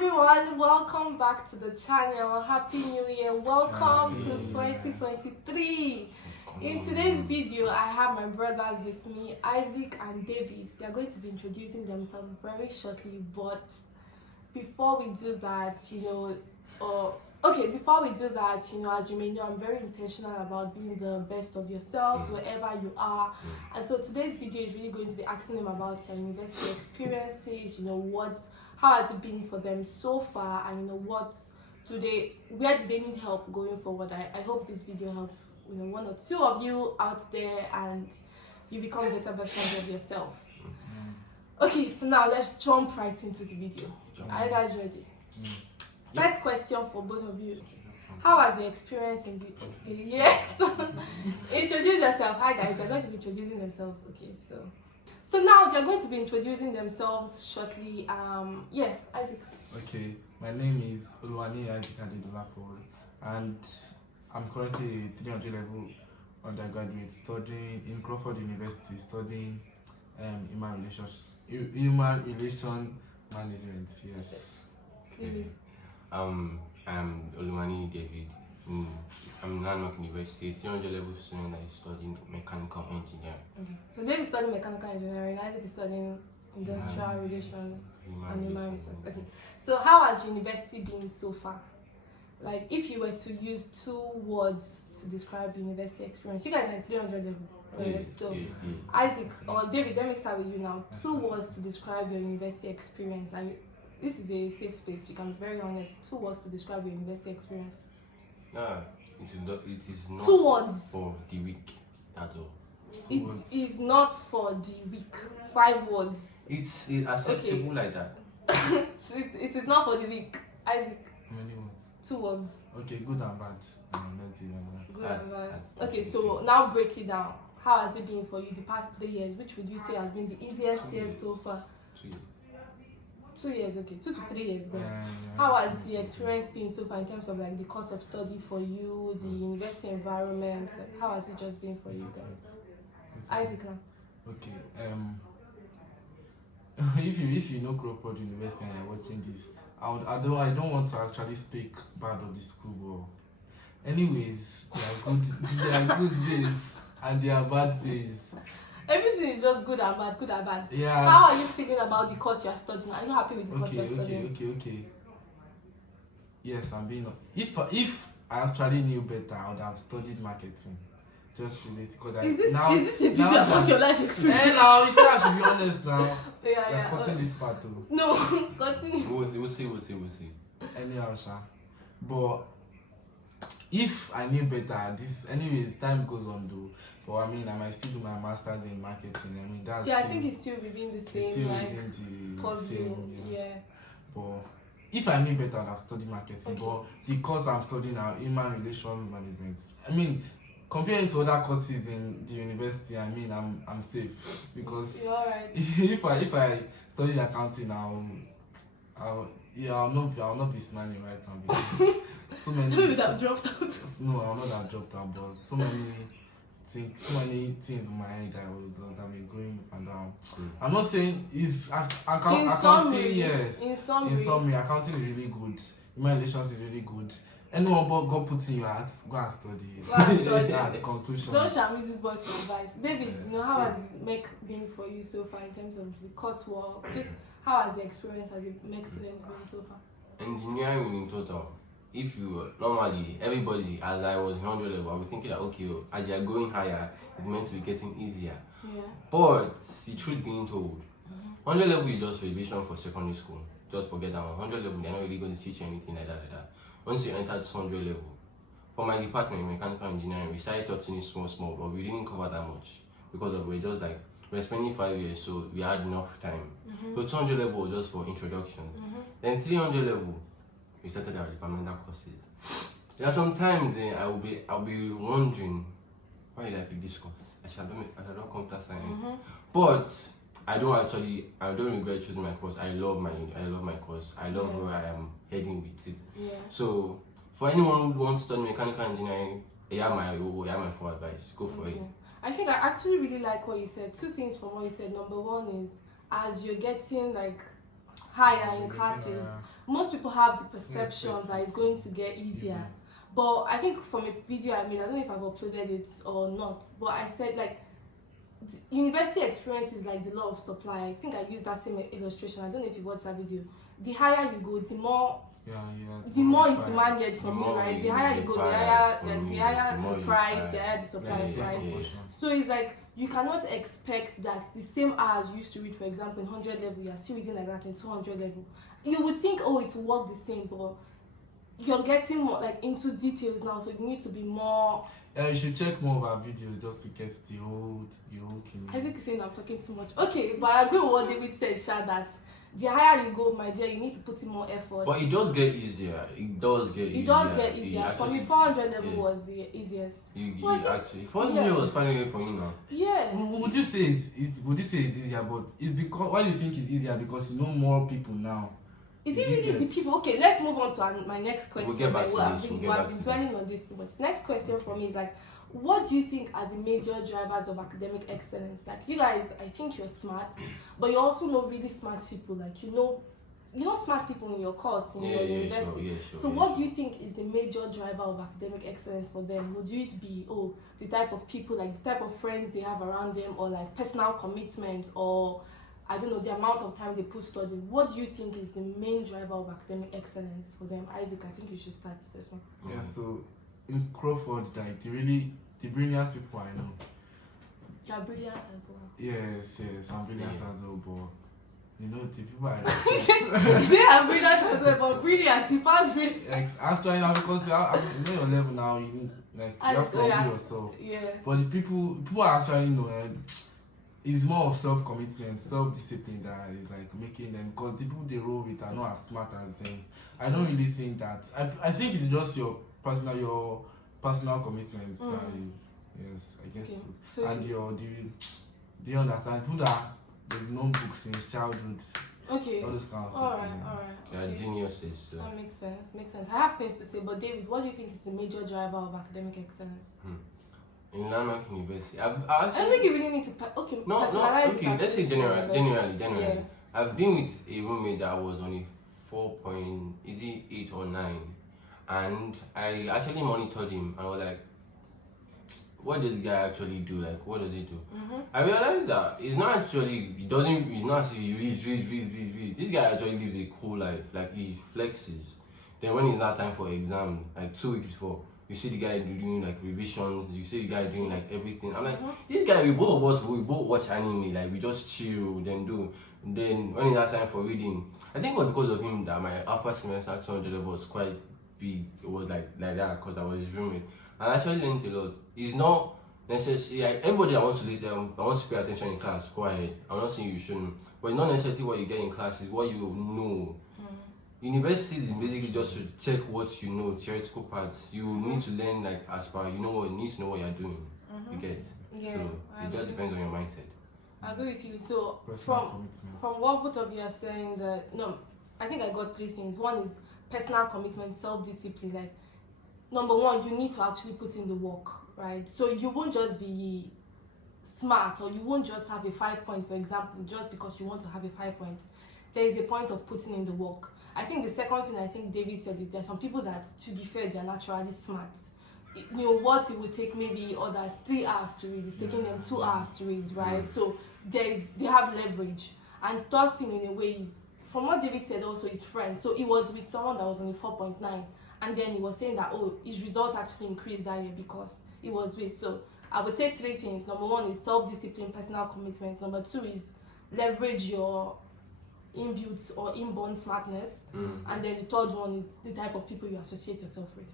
everyone, welcome back to the channel. Happy New Year. Welcome to 2023. In today's video, I have my brothers with me, Isaac and David. They are going to be introducing themselves very shortly, but before we do that, as you may know, I'm very intentional about being the best of yourselves wherever you are. And so today's video is really going to be asking them about their university experiences, how has it been for them so far, and where do they need help going forward. I hope this video helps one or two of you out there and you become better versions of yourself. Okay, so now let's jump right into the video. Are you guys ready? First question for both of you. How was your experience in the yes? Introduce yourself. Hi guys, they're going to be introducing themselves. Okay, so now they're going to be introducing themselves shortly. Isaac. Okay, my name is Oluwani Isaac Adedolapo, and I'm currently a 300 level undergraduate studying in Crawford University, studying human relation management. Yes. David. I'm Oluwani David. I'm in Landmark University, 300 level student. I studying mechanical engineering. Okay. So David is studying mechanical engineering. Isaac is studying industrial relations and human resources. Okay. So how has university been so far? Like, if you were to use two words to describe university experience, you guys are in 300 level. So Isaac or David, let me start with you now. Two words to describe your university experience, and this is a safe space. You can be very honest. Two words to describe your university experience. It is not 2 words for the weak at all. It is not for the weak. 5 words. It's acceptable like that. It is not for the weak. Isaac. How many words? 2 words. Okay, good and bad. Good and bad. Okay, so now break it down. How has it been for you the past 3 years? Which would you say has been the easiest year so far? 2 years. 2 years, okay. 2 to 3 years. But how has the experience been so far in terms of like the course of study for you, the university environment? Like, how has it just been for you guys? Isaac now. Okay. If you know Crawford University and you're watching this, I don't want to actually speak bad of the school, but anyways, there are good days and there are bad days. Everything is just good and bad. Yeah. How are you feeling about the course you are studying? Are you happy with the course you are studying? Okay. Yes, I'm being. If I actually knew better, I would have studied marketing. Just related, because is this a video about your life experience? Now you say I should be honest now. Yeah. Cutting this part too. No, continue. We'll see. Anyhow, Sha. But if I knew better, anyways, time goes on though. But I mean, I might still do my masters in marketing. I mean, that's I think it's still within the same purview. Yeah. But if I knew better, I'd have studied marketing. But the course I'm studying now, human relations management. I mean, comparing to other courses in the university, I mean, I'm safe because you're right. if I studied accounting, I'll not be smiling right now because so many. You would have dropped out. No, I will not have dropped out, but so many things in my head I would have been going up and down. I'm not saying accounting, yes. In summary, accounting is really good. Human relations is really good. Anyone but God puts in your heart, go and study. That's the conclusion. Don't share with this boys for advice. David, how has MEC been for you so far in terms of the coursework? Just how has the experience as a MEC student been so far? Engineering in total. If you normally everybody, as I was in 100 level, I was thinking that okay, as you are going higher, it's meant to be getting easier. Yeah. But the truth being told, 100 level is just revision for secondary school. Just forget that one. 100 level, they're not really going to teach you anything like that. Once you enter 200 level, for my department in mechanical engineering, we started touching it small, but we didn't cover that much because we're spending 5 years, so we had enough time. So 200 level was just for introduction. Then 300 level, we started our departmental courses. There are some times I'll be wondering, why did I pick this course? I shall not computer science. But I don't regret choosing my course. I love my course. I love where I am heading with it. Yeah. So for anyone who wants to study mechanical engineering, I have my full advice. Go for it. I think I actually really like what you said. 2 things from what you said. Number one is, as you're getting like higher in classes, most people have the perception that it's going to get easier. But I think from a video I made, I don't know if I've uploaded it or not, but I said like university experience is like the law of supply. I think I used that same illustration. I don't know if you watched that video. The higher you go, the more is demanded from you, right? The higher you go, the higher the price, the higher the supply, right? So it's like you cannot expect that the same hours you used to read, for example, in 100 level, you are still reading like that in 200 level. You would think, oh, it will work the same, but you're getting more like into details now, so you need to be more. Yeah, you should check more of our video just to get the whole thing. I think he's saying I'm talking too much. Okay, but I agree with what David said, Sha, that the higher you go, my dear, you need to put in more effort. But it does get easier. It does get easier. For me, 400 level was the easiest. You actually 400 was finally for you now. Yeah. Would you say it's easier? But it's because why do you think it's easier? Because you know more people now. Is it really the people? Okay, let's move on to my next question. We'll get back to this. I've been dwelling on this too much. Next question for me is like, what do you think are the major drivers of academic excellence? Like, you guys, I think you're smart, but you also know really smart people. Like, you know smart people in your course, in your university. So what do you think is the major driver of academic excellence for them? Would it be, the type of people, like the type of friends they have around them, or like personal commitment, or I don't know, the amount of time they put studying? What do you think is the main driver of academic excellence for them? Isaac, I think you should start this one. Yeah, so in Crawford, like the brilliant people I know. You're brilliant as well. Yes, I'm brilliant as well, but you know, the people I they are brilliant as well, but brilliant, he passed brilliant. Actually, now because you know your level now, you have to upgrade yourself. Yeah. But the people I actually know, it's more of self-commitment, self-discipline that is like making them, because the people they roll with are not as smart as them. I don't really think that. I think it's just your personal commitments. Yes, I guess so. And do you understand? People that they've known books since childhood. Okay. All those kind of Alright. Yeah, Okay. geniuses. So. That makes sense. I have things to say, but David, what do you think is the major driver of academic excellence? In Landmark University, I don't think you really need to. Personalize okay. Let's say generally. Yeah. I've been with a roommate that was only 8 or 9, and I actually monitored him. I was like, what does this guy actually do? Like, what does he do? I realized that it's not as if he reads. This guy actually lives a cool life. Like, he flexes. Then when it's not time for exam, like 2 weeks before, you see the guy doing like revisions, you see the guy doing like everything. I'm like, this guy, we both watch anime, like we just chill, then when it's that time for reading, I think it was because of him that my alpha semester 200 level was quite big. It was like that because I was his roommate. And I actually learned a lot. It's not necessarily, like, everybody that wants to listen, that wants to pay attention in class, go ahead. I'm not saying you shouldn't, but it's not necessarily what you get in class, is what you know. University is basically just to check what you know, theoretical parts. You need to learn like as per you need to know what you're doing. You get? Yeah. So it just depends on your mindset. I agree with you. So from what both of you are saying, I think I got 3 things. One is personal commitment, self-discipline. Like, number one, you need to actually put in the work, right? So you won't just be smart, or you won't just have a 5 point, for example, just because you want to have a 5 point. There is a point of putting in the work. I think the second thing I think David said is there are some people that, to be fair, they're naturally smart. You know what it would take maybe others 3 hours to read, it's taking them 2 hours to read, right? So they have leverage. And third thing in a way is, from what David said also, his friend. So he was with someone that was only 4.9, and then he was saying that his result actually increased that year because he was with. So I would say 3 things. Number one is self-discipline, personal commitment. Number 2 is leverage your inbuilt or inborn smartness, and then the third one is the type of people you associate yourself with.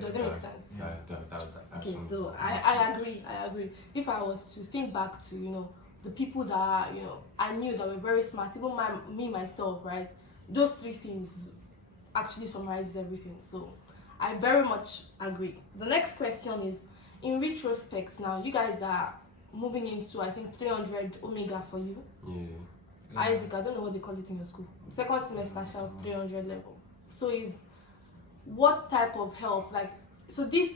Does it make sense? Yeah. Okay, so I agree. If I was to think back to the people that I knew that were very smart, even me myself, right? Those 3 things actually summarizes everything. So I very much agree. The next question is, in retrospect, now you guys are moving into, I think, 300 Omega for you. Isaac, I don't know what they call it in your school. Second semester shall 300 level. So is what type of help, like, so this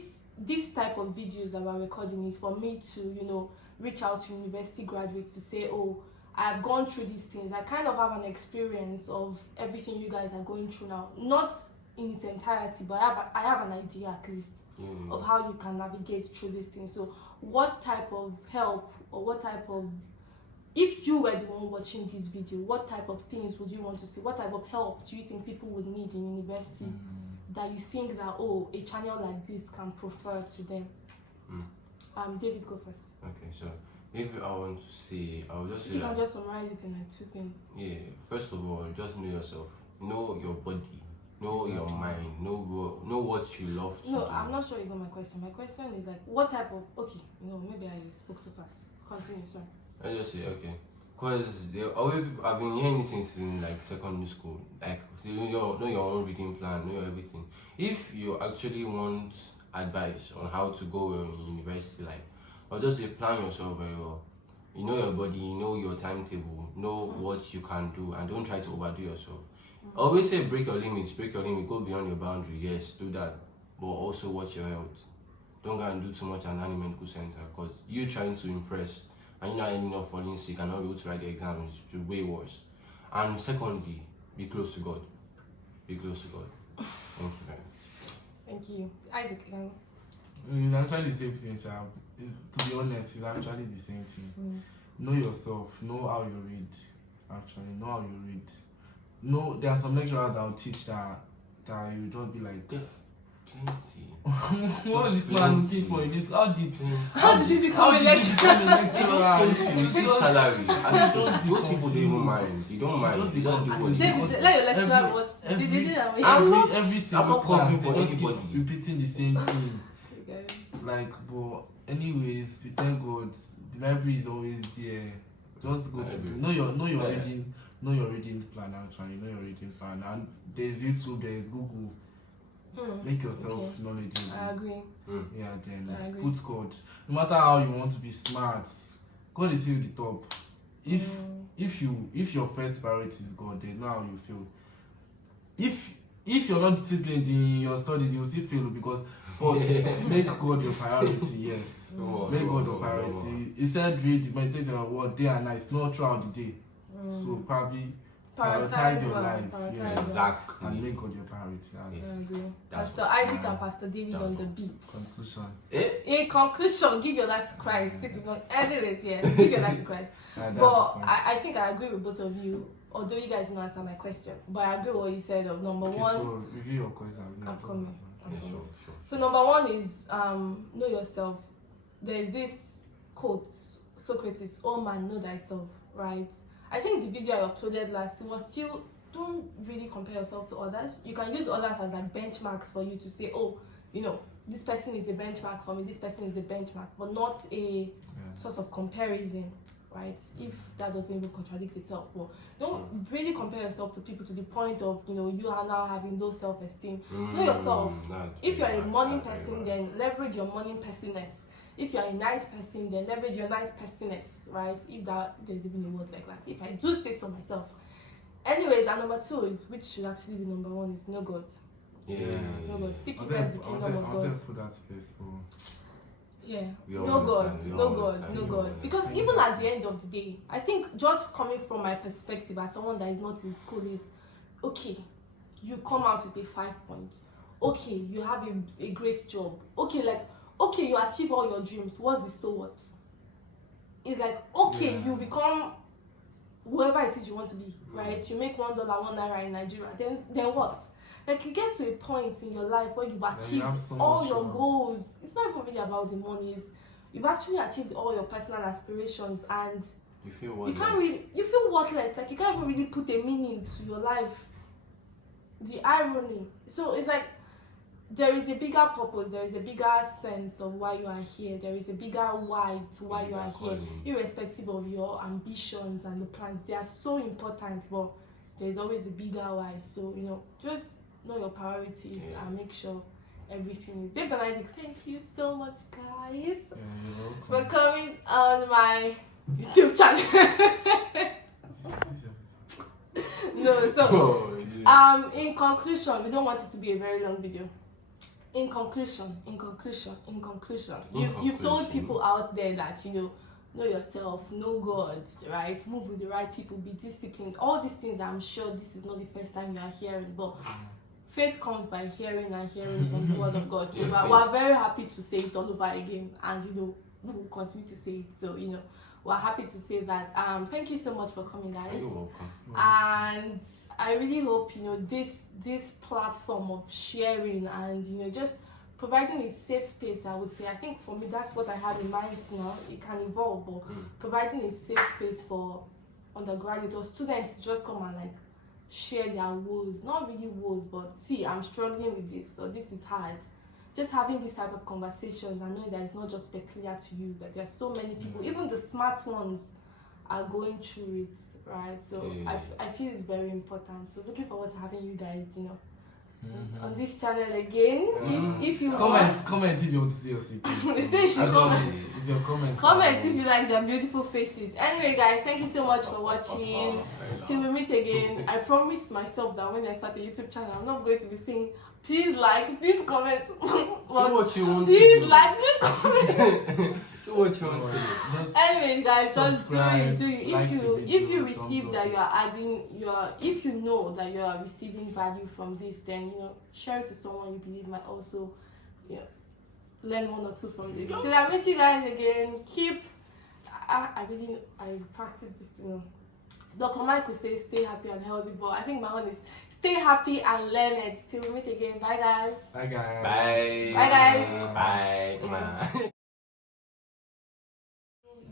type of videos that we're recording is for me to reach out to university graduates to say, I've gone through these things. I kind of have an experience of everything you guys are going through now. Not in its entirety, but I have an idea at least of how you can navigate through these things. So what type of help, or what type of, if you were the one watching this video, what type of things would you want to see? What type of help do you think people would need in university that you think that, oh, a channel like this can prefer to them? David, go first. Okay, so if I want to say, I'll just say You can that, just summarize it in like 2 things. yeah, first of all, just know yourself. Know your body. Know your mind. Know what you love to do. No, I'm not sure you got my question. My question is like, what type of, okay, no, maybe I spoke too fast. Continue, sorry. I just say okay, cause I've been hearing this since in like secondary school. Like, so know your own reading plan, know everything. If you actually want advice on how to go well in university life, or just say plan yourself very well. You know your body, you know your timetable, know what you can do, and don't try to overdo yourself. Always say break your limits, go beyond your boundaries. Yes, do that, but also watch your health. Don't go and do too much at any medical center, because you trying to impress and you're not ending up falling sick and not be able to write the exam is way worse. And secondly, be close to God. Be close to God. Thank you very much. Thank you. Isaac, It's actually the same thing, Sha. To be honest, it's actually the same thing. Know yourself, know how you read. Actually, know how you read. No, there are some lecturers that will teach that you just be like, Plenty. what is this man looking for? This how did he become a lecturer? You receive salary. And those people don't even mind. You don't mind. You don't do what David, let your lecturer watch. They did it that way. every single not class, covering they for just anybody. keep repeating the same thing. Okay. Like, but anyways, we thank God. The library is always there. Just go to know your reading. Know your reading plan. Actually, know your reading plan. And there's YouTube. There's Google. Make yourself knowledgeable. I agree. Yeah, then I agree. put God. No matter how you want to be smart, God is still the top. If your first priority is God, then now you feel. If you're not disciplined in your studies, you'll still fail, because make God your priority. Yes, make God your priority. He said read, meditate on your word day and night, not throughout the day. So probably prioritize your life, Exactly. and make God your priority. I agree. That's Pastor Isaac and Pastor David on the beat. Conclusion. In conclusion, give your life to Christ. Anyways, yes, give your life to Christ. But I think I agree with both of you, although you guys didn't answer my question. But I agree with what you said of number one. So review your question. I'm coming. Sure. So number one is know yourself. There's this quote, Socrates, "Oh man, know thyself," right? I think the video I uploaded last, it was still, don't really compare yourself to others. You can use others as like benchmarks for you to say, oh, you know, this person is a benchmark for me, this person is a benchmark, but not a source of comparison, right? If that doesn't even contradict itself. But don't really compare yourself to people to the point of, you know, you are now having low self-esteem. Know yourself. If you're a morning person, then leverage your morning personness. If you're a night person, then leverage your night personness, right? If there's even a word like that. If I do say so myself. Anyways, and number two is, which should actually be number one, is know God. Yeah. Know God. Seek ye first the kingdom of God. Put that space for. Yeah. We all Know understand, God. Know God. Because even at the end of the day, I think just coming from my perspective as someone that is not in school is, okay, you come out with a 5 points. Okay, you have a great job. Okay, you achieve all your dreams. What's the so what? It's like, okay, you become whoever it is you want to be, right? You make $1, $1 in Nigeria. Then what? Like, you get to a point in your life where you've achieved all your goals. It's not even really about the money. You've actually achieved all your personal aspirations, and you feel worthless. You feel worthless. Like, you can't even really put a meaning to your life. The irony. So it's like, there is a bigger purpose, there is a bigger sense of why you are here, there is a bigger why to why you are here, irrespective of your ambitions and the plans. They are so important, but there's always a bigger why. So, you know, just know your priorities and make sure everything is. David and Isaac, thank you so much, guys, for coming on my YouTube channel. In conclusion, we don't want it to be a very long video. In conclusion, you've told people out there that, you know, know yourself, know God, right? Move with the right people, be disciplined. All these things, I'm sure this is not the first time you are hearing, but faith comes by hearing and hearing from the word of God. So we're very happy to say it all over again, and we will continue to say it. So we're happy to say that. Thank you so much for coming, guys. You're welcome. And I really hope this platform of sharing and just providing a safe space, I would say. I think for me that's what I have in mind now. It can evolve, but providing a safe space for undergraduate or students to just come and share their woes, not really woes, but see, I'm struggling with this, so this is hard. Just having this type of conversations and knowing that it's not just peculiar to you, that there's so many people, even the smart ones, are going through it, right? So I feel it's very important. So looking forward to having you guys, on this channel again. If you comment if you want to see us again. comment. It's your comments. Comment if you like their beautiful faces. Anyway, guys, thank you so much for watching. Till we meet again. I promised myself that when I start a YouTube channel, I'm not going to be saying please like, please comment. Do what you want please to like, please comment. Do what you want to. Anyway, guys, just do it. Like If you receive that you are adding if you know that you are receiving value from this, then share it to someone you believe might also learn one or two from this. Till I meet you guys again, I practice this, Dr. Mike will say stay happy and healthy, but I think my own is stay happy and learn it. Till we meet again. Bye guys. Bye guys. Bye. Bye guys. Bye.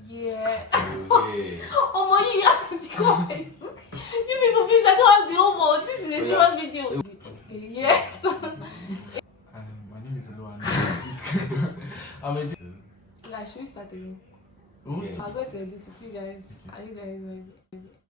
Yeah. Okay. Oh my God. You people, please, I don't have the homo. This is a serious video. Yes. My name is Luan. I'm a. Should we start again? Ooh. Yeah. I'll go to edit it. You guys, are you guys ready?